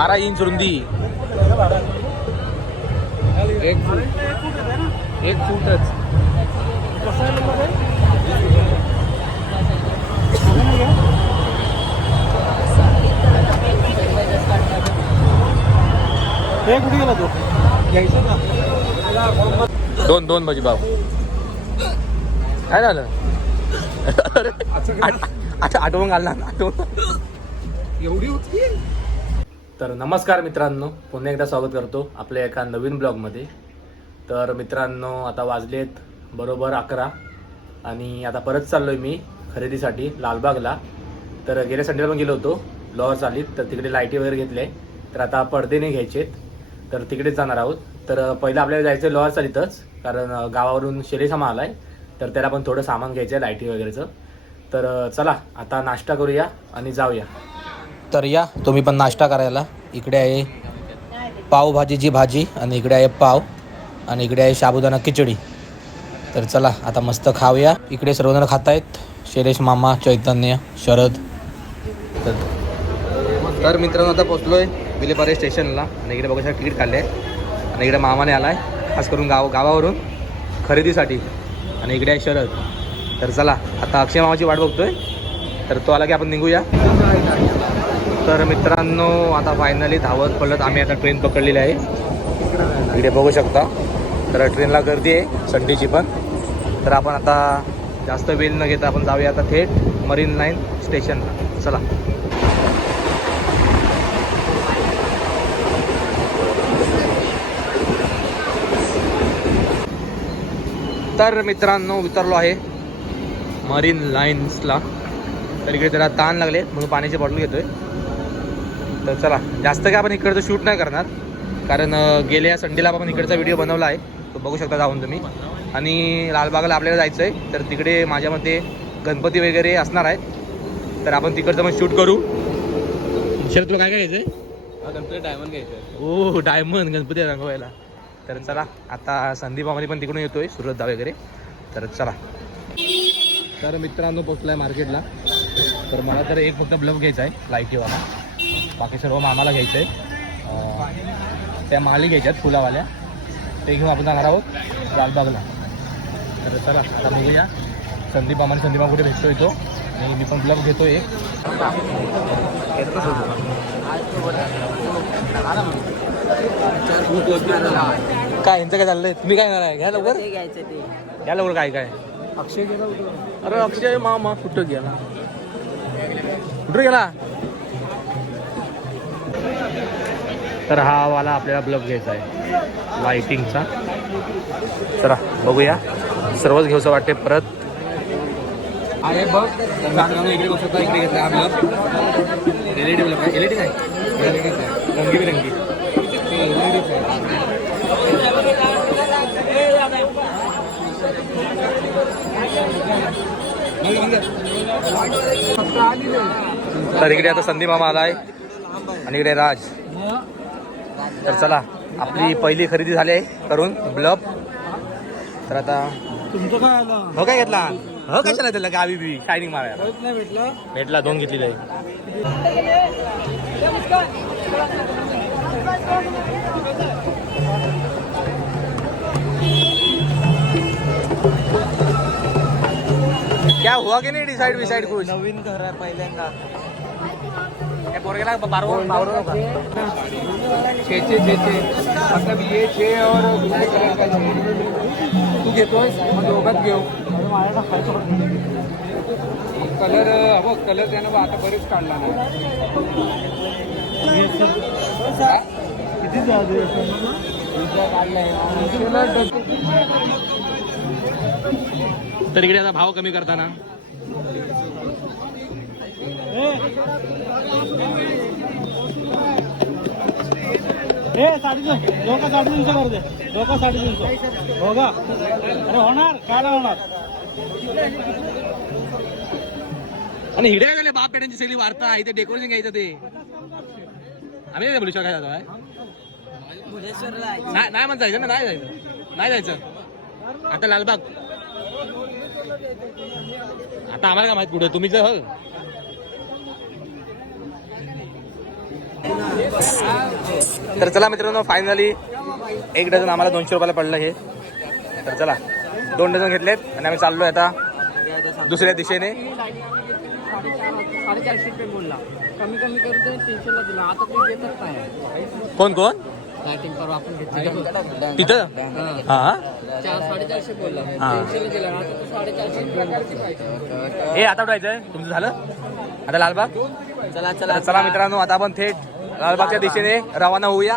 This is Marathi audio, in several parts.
बारा इंच रुंदी. एक फूट. एक फूटच. हे कुठे गेला तो? घ्यायचं का? दोन दोन भजी भाव. काय झालं? अरे, आठ- आठ- आठवून घालणार आठवून एवढी होती? तर नमस्कार मित्रांनो पुन्हा एकदा स्वागत करतो आपल्या एका नवीन ब्लॉगमध्ये. तर मित्रांनो आता वाजलेत बरोबर अकरा आणि आता परत चाललो आहे मी खरेदीसाठी लालबागला. तर गेल्या संडेला पण गेलो होतो लॉवर चालीत तर तिकडे लाईटी वगैरे घेतले. तर आता पडदे नाही घ्यायचेत तर तिकडेच जाणार आहोत. तर पहिलं आपल्याला जायचं लॉवर चालीतच कारण गावावरून शेरे सामान आहे तर त्याला पण थोडं सामान घ्यायचं आहे लाईटी वगैरेचं. तर चला आता नाश्ता करूया आणि जाऊया. तर या तुम्ही पण नाश्ता करायला. इकडे आहे पावभाजीची भाजी आणि इकडे आहे पाव आणि इकडे आहे साबुदाणा खिचडी. तर चला आता मस्त खाऊया. इकडे सर्वजण खात आहेत शैलेश मामा चैतन्य शरद. तर- मित्रांनो आता पोचलोय विलेपारे स्टेशनला. आणि इकडे बघा तिकीट काढले आणि इकडे मामाने आलाय खास करून गाव गावावरून खरेदीसाठी. आणि इकडे आहे शरद. तर चला आता अक्षय मामाची वाट बघतोय. तर तो आला की आपण निघूया. तर मित्रांनो आता फायनली धावत पडलं आम्ही आता ट्रेन पकडलेली आहे. इकडे बघू शकता. तर ट्रेनला गर्दी आहे संडेची पण. तर आपण आता जास्त वेळ न घेता आपण जाऊया आता थेट मरीन लाईन स्टेशनला चला. तर मित्रांनो उतरलो आहे मरीन लाईन्सला तर इकडे जरा ताण लागले म्हणून पाण्याची बॉटल घेतोय. तर चला जास्त काय आपण इकडचं शूट नाही करणार. कारण गेल्या संडेला आपण इकडचा व्हिडिओ बनवला आहे. तो बघू शकता जाऊन तुम्ही. आणि लालबागला आपल्याला जायचं आहे तर तिकडे माझ्या मते गणपती वगैरे असणार आहेत तर आपण तिकडचं पण शूट करू. शरद तुला काय काय घ्यायचं आहे गणपती डायमंड घ्यायचं ओ डायमंड गणपती रंगवायला. तर चला आता संदीप मामाने पण तिकडून येतोय सुरतदा वगैरे. तर चला. तर मित्रांनो पोचलाय मार्केटला. तर मला तर एक फक्त ब्लव घ्यायचा आहे लाईटीवाला. बाकी सर्व मामाला घ्यायचं आहे त्या माली घ्यायच्यात फुलावाल्या. ते घेऊन आपण जाणार आहोत लालबागला. तर चला आता बघूया. संदीप मामाने संदीप कुठे भेटतोय तो? आणि मी पण ब्लव घेतो एक. काय यांचं काय चाललंय? तुम्ही काय येणार आहे? घ्या लवकर. घ्या लवकर काय काय? अक्षय गेला अरे अक्षय मामा कुठं गेला? कुठं गेला? तर हा वाला आपल्याला ब्लब घ्यायचा आहे. लाइटिंगचा चला बघूया. सर्वच घेऊचं वाटते परत. अरे बघ मित्रांनो इकडे बसू शकता इकडे घेतला हा bulb L E D bulb L E D नाही एल ई डीच आहे रंगीबिरंगी एल ई डीच आहे. बंद, बंद. तर इकडे आता संदीप मामा आलाय. आणि इकडे राज. तर चला आपली पहिली खरेदी झाली आहे करून ब्लब तर आता तुमचं काय आलं? हो काय घेतला? हो कशाला त्याला? गावी बी शायनिंग मारायला नाही भेटलं. भेटला दोन घेतलेले. आहे क्या हुआ की नाही डिसाइड विसाइड कुछ? नवीन घर आहे पहिल्यांदा. पोरगेला बारवं बावरू नका. छे छे छे छे. मतलब ये छे और दूसरे कलर का छे? तू घेतोय मग दोघात घेऊ. कलर हो कलर त्यानं आता बरेच काढला ना किती तर इकडे आता भाव कमी करताना. हे साडेतीनशे दोघं साडेतीनशे कर दे. साडेतीनशे हो का अरे होणार? काय नाही होणार? आणि हिड्या झाल्या बाप पेट्यांची सगळी वार्ता. इथे डेकोरेशन घ्यायचं ते. आम्ही बोलू काय जातो नाही नाही म्हणता जायचं ना नाही जायचं. नाही जायचं. आता लालबाग. आता आम्हाला काय माहीत कुठे तुम्ही जर हो तर चला मित्रांनो फायनली एक डझन आम्हाला दोनशे रुपयाला पडलं हे. तर चला दोन डझन घेतलेत आणि आम्ही चाललोय आता दुसऱ्या दिशेने. कोण कोण? तिथं? हा. हा. आता हे उठायचंय. तुमचं झालं? आता लालबाग? चला तर चला मित्रांनो आता आपण थेट लालबागच्या दिशेने रवाना होऊया.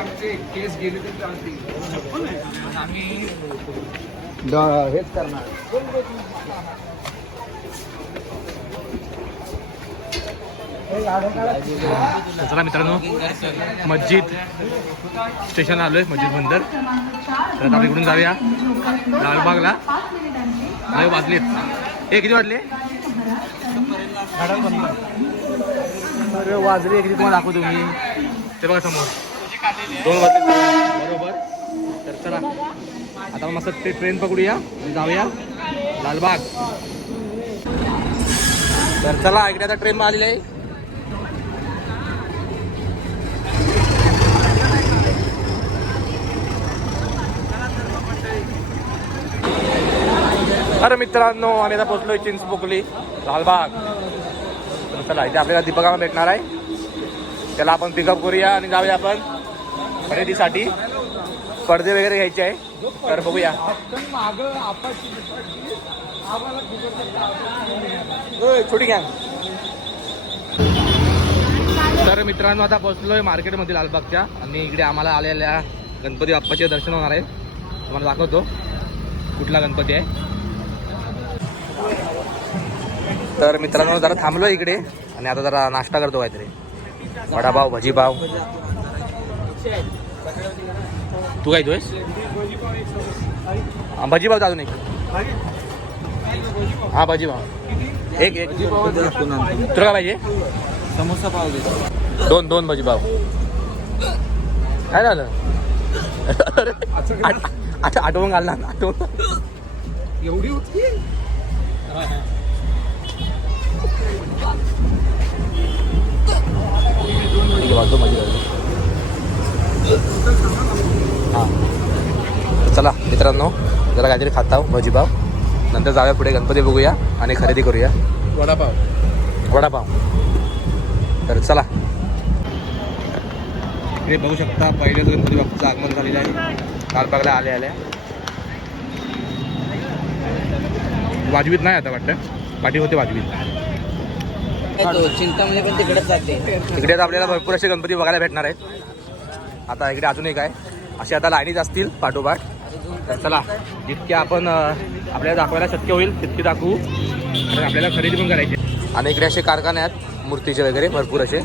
आमचे केस गेले तर चालतील आम्ही हेच करणार. चला मित्रांनो मस्जिद स्टेशन आलोय मस्जिद बंदर तर आता इकडून जाऊया. लालबागला. लय वाजलेत. हे किती वाजले? अरे वाजले एकरी तुम्हाला दाखवतो मी. ते बघा समोर. दोन वाजले. बरोबर. तर चला. आता मस्त ते ट्रेन पकडूया जाऊया. लालबाग. तर चला इकडे आता ट्रेन आलेली आहे. अरे मित्रांनो आम्ही आता पोचलोय चिंचपोकली लालबाग. चला इथे आपल्याला दीपकाला भेटणार आहे. त्याला आपण पिकअप करूया आणि जाऊया आपण खरेदीसाठी. पडदे वगैरे घ्यायचे आहे तर बघूया. छोटी घ्या तर मित्रांनो आता पोहोचलोय मार्केटमध्ये लालबागच्या आणि इकडे आम्हाला आलेल्या गणपती बाप्पाचे दर्शन होणार आहे. तुम्हाला दाखवतो कुठला गणपती आहे. तर मित्रांनो जरा थांबलो इकडे आणि आता जरा नाश्ता करतो काहीतरी. वडापाव भजीपाव. तू काय तोयस हा भजीपाव अजून एक. हा भजीपाव. एक एक. तुला काय पाहिजे? समोसा पाव दोन दोन भजीपाव. काय झालं? आठवण आठवून घाल ना आठवून. एवढी होती? माझी. हां. चला मित्रांनो जरा काहीतरी खाता आहो भजीपाव. नंतर जाऊया पुढे गणपती बघूया आणि खरेदी करूया. वडापाव. वडापाव. तर चला. इकडे बघू शकता पहिलेच गणपती बाप्पाचं आगमन झालेलं आहे. लालबागला आले आल्या. वाजवीत नाही आता वाटतं. पाठी होते वाजवीत. चिंतामणी पण तिकडेच जाते. आता आपल्याला भरपूर असे गणपती बघायला भेटणार आहेत. आता इकडे अजून एक आहे. असे आता लाईनीच असतील पाठोपाठ. तर चला जितके आपण आपल्याला दाखवायला शक्य होईल तितके दाखवू. आणि आपल्याला खरेदी पण करायची आहे. आणि इकडे असे कारखाने आहेत मूर्तीचे वगैरे भरपूर असे.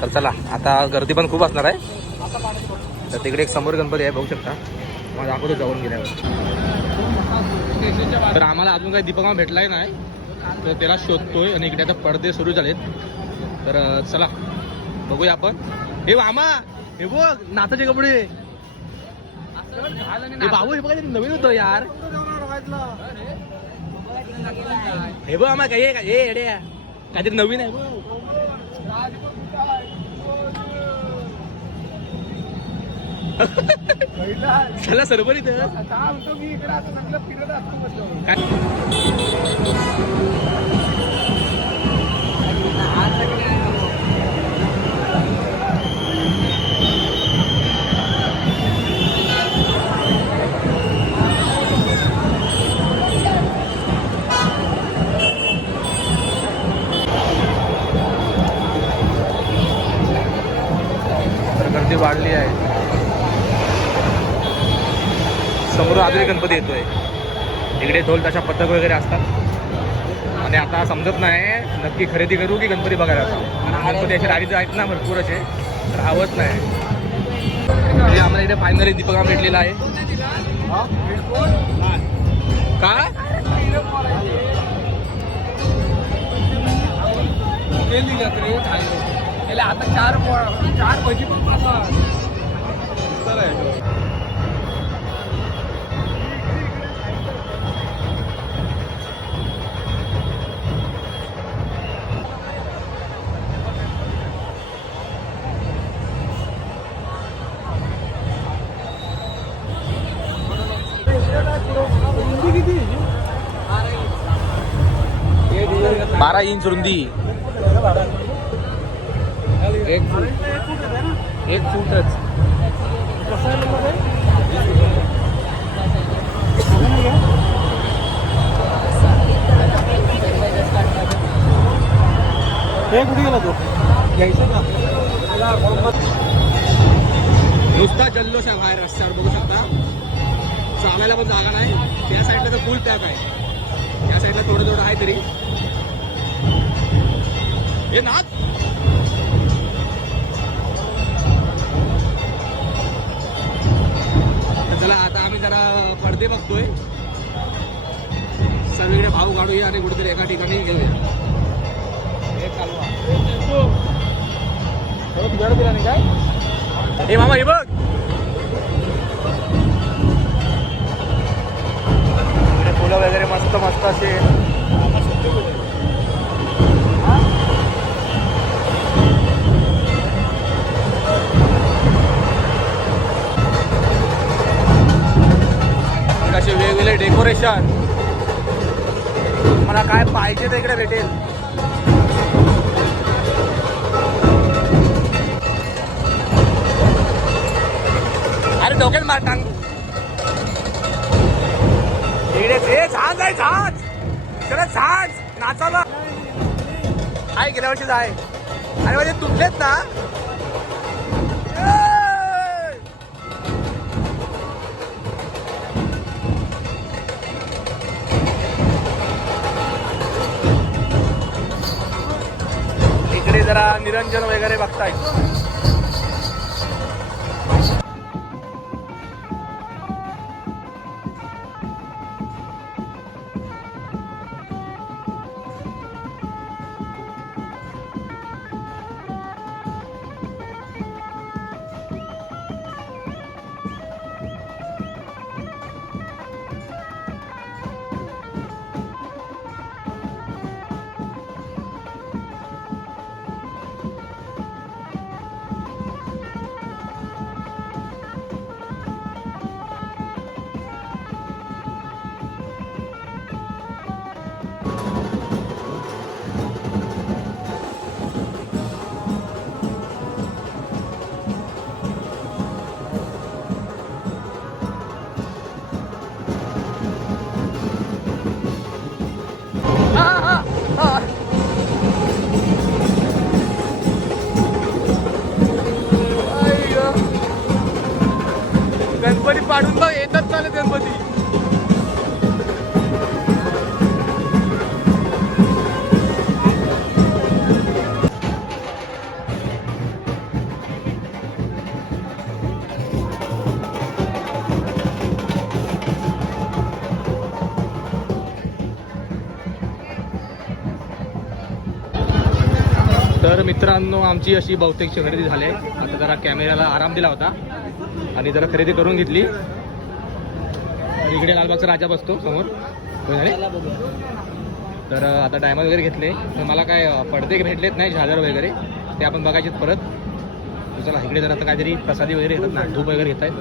तर चला आता गर्दी पण खूप असणार आहे. तर तिकडे एक समोर गणपती आहे बघू शकता. मला दाखवतो जाऊन गेल्यावर. तर आम्हाला अजून काही दीपक भेटलाय नाही. तर त्याला शोधतोय आणि इकडे आता पडदे सुरू झालेत. तर चला बघूया आपण. हे मामा हे बघ नाताचे कपडे. हे बाबू हे बघा नवीन होतं यार. हे बघ आम्हा काही काय काहीतरी नवीन आहे चला सरबर इथं तर गर्दी वाढली आहे. समोर एक गणपती येतोय. इकडे ढोल तशा पथक वगैरे असतात. आणि आता समजत नाही नक्की खरेदी करू की गणपती बघायला जाऊ गणपती असे राडीचे आहेत ना भरपूर असे तर हवंच नाही आम्हाला इथे फायनली दीपका भेटलेला आहे. काय आता चार चार भजी पण बारा इंच रुंदी. एक फूट. एक फूटच? हे कुठे गेला तो. घ्यायचं का? नुसता जल्लोष आहे बाहेर रस्त्यावर बघू शकता. चालायला पण जागा नाही. त्या साईडला तर फुल टॅप आहे. त्या साईडला थोडं थोडं आहे तरी. हे नाच चला आता आम्ही जरा पडदे बघतोय. सगळीकडे भाऊ काढूया आणि कुठेतरी एका ठिकाणी घेऊया. काय? हे मामा हे बघ. फुलं वगैरे मस्त मस्त असे डेकोरेशन. मला काय पाहिजे ते इकडे भेटेल. अरे डोक्यात मार टांग. इकडे ते झाज आहे झाज. इकडे झाज. नाचा आहे गेल्या वर्षीच आहे. अरे म्हणजे तुमचेच ना. इकडे जरा निरंजन वगैरे बघताय. गणपती तर मित्रांनो आमची अशी बहुतेकची खरेदी झाली आहे. आता जरा कॅमेऱ्याला आराम दिला होता. आणि जरा खरेदी करून घेतली. इकडे लालबागचा राजा बसतो समोर. तर आता डायमंड वगैरे घेतले. तर मला काय पडदे भेटलेत नाही झालर वगैरे. ते आपण बघायचे परत. चला इकडे जरा आता काहीतरी प्रसादी वगैरे येतात ना धूप वगैरे घेत आहेत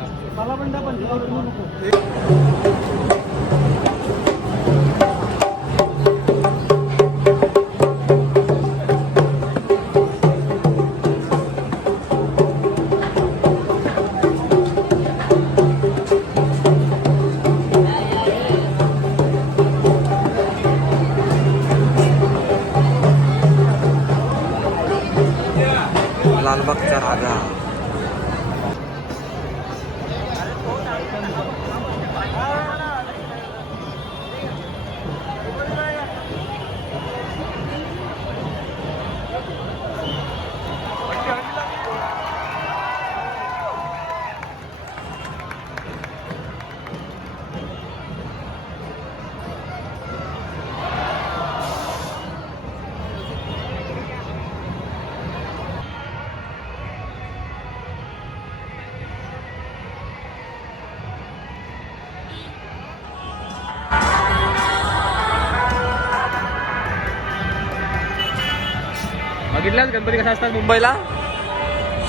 बघितलाच गणपती कसा असतात मुंबईला?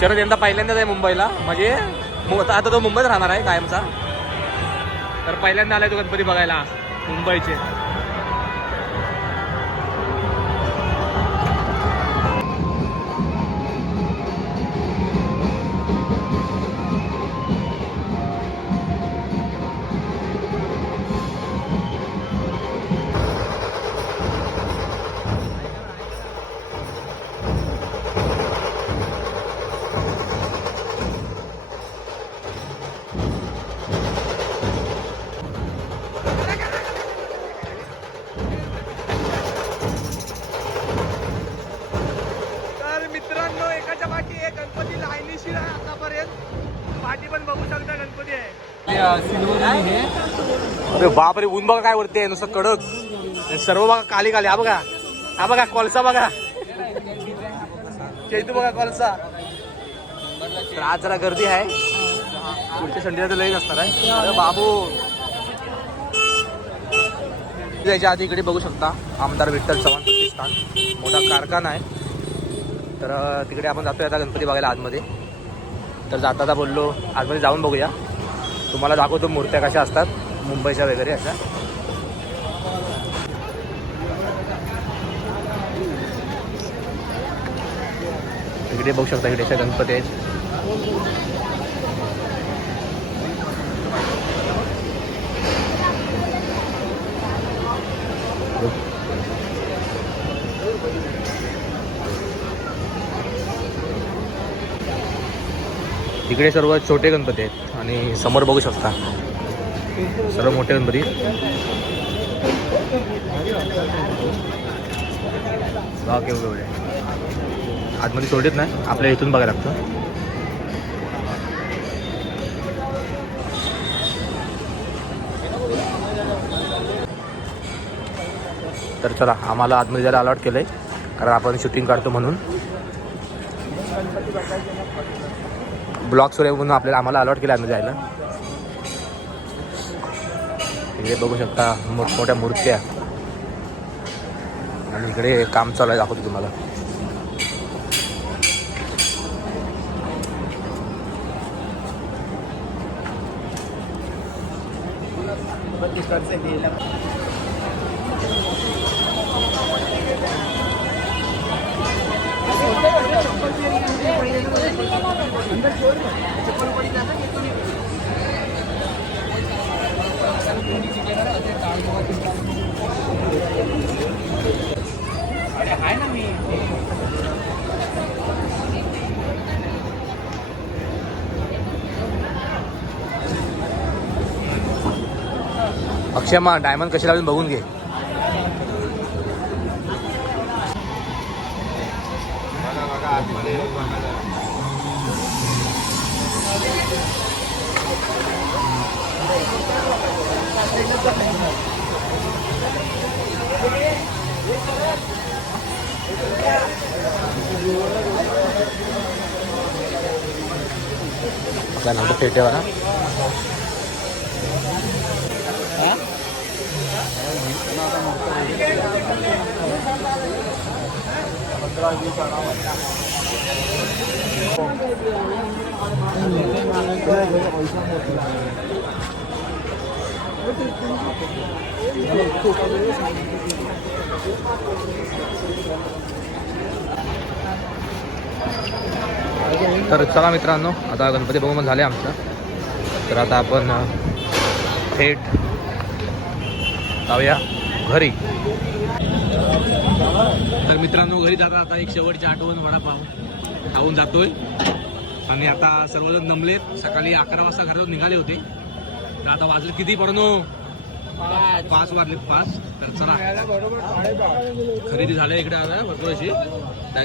शरद यंदा पहिल्यांदाच आहे मुंबईला. म्हणजे आता तो मुंबईत राहणार आहे कायमचा. तर पहिल्यांदा आलाय तो गणपती बघायला मुंबईचे. अरे बापरे ऊन बघा काय वरती आहे नुसतं कडक. सर्व बघा काली काली हा बघा. हा बघा कोलसा बघा. चैतू बघा कोलसा तर आज जरा गर्दी आहे. पुढच्या संडेला तर लईच असणार आहे. अरे बाबू. याच्या आधी इकडे बघू शकता आमदार विठ्ठल चव्हाण प्रतिष्ठान. मोठा कारखाना आहे. तर तिकडे आपण जातोय आता गणपती बघायला आतमध्ये. तर जाता जाता बोललो आतमध्ये जाऊन बघूया. तुम्हाला दाखवतो मूर्त्या कशा असतात. मुंबईच्या वगैरे अशा. इकडे बघू शकता इकडे अशा गणपती आहेत. इकडे सर्व छोटे गणपती आहेत आणि समोर बघू शकता. सर्व मोठे गणपती. एवढे आतमध्ये सोडत नाही आपल्या इथून बघायला लागतं. तर चला आम्हाला आतमध्ये जायला अलॉट केलं आहे कारण आपण शूटिंग काढतो म्हणून. ब्लॉक्स वगैरे म्हणून आपल्याला आम्हाला अलॉट केलं आम्ही जायला. इकडे बघू शकता मोठमोठ्या मूर्त्या. आणि इकडे काम चालू आहे दाखवतो तुम्हाला. अक्षय मग डायमंड कशी लावून बघून घे. आपल्या नंतर पेटेवा ना तर चला मित्रांनो आता गणपती बघून झाले आमचं. तर आता आपण थेट जाऊया घरी. तर मित्रांनो घरी जाता आता एक शेवटची आठवण वडापाव खाऊन जातोय. आणि आता सर्वजण नमलेत सकाळी अकरा वाजता घरातून निघाले होते. तर आता वाजले किती पर्यंत पाच. वाजले पाच. तर चला. खरेदी झाल्या इकडे आता भरपूर अशी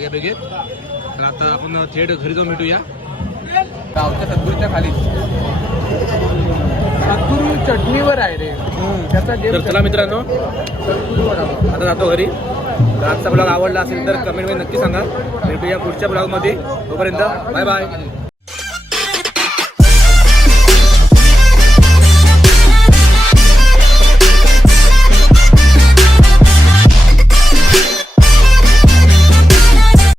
बॅगेत तर आता आपण थेट घरी जाऊन भेटूया. गावच्या सद्गुरूच्या खाली. सद्गुरू चटणीवर आहे रे. त्याचा तर चला मित्रांनो. आता जातो घरी. आजचा ब्लॉग आवडला असेल तर कमेंटमध्ये नक्की सांगा. भेटूया पुढच्या ब्लॉगमध्ये. तोपर्यंत बाय बाय.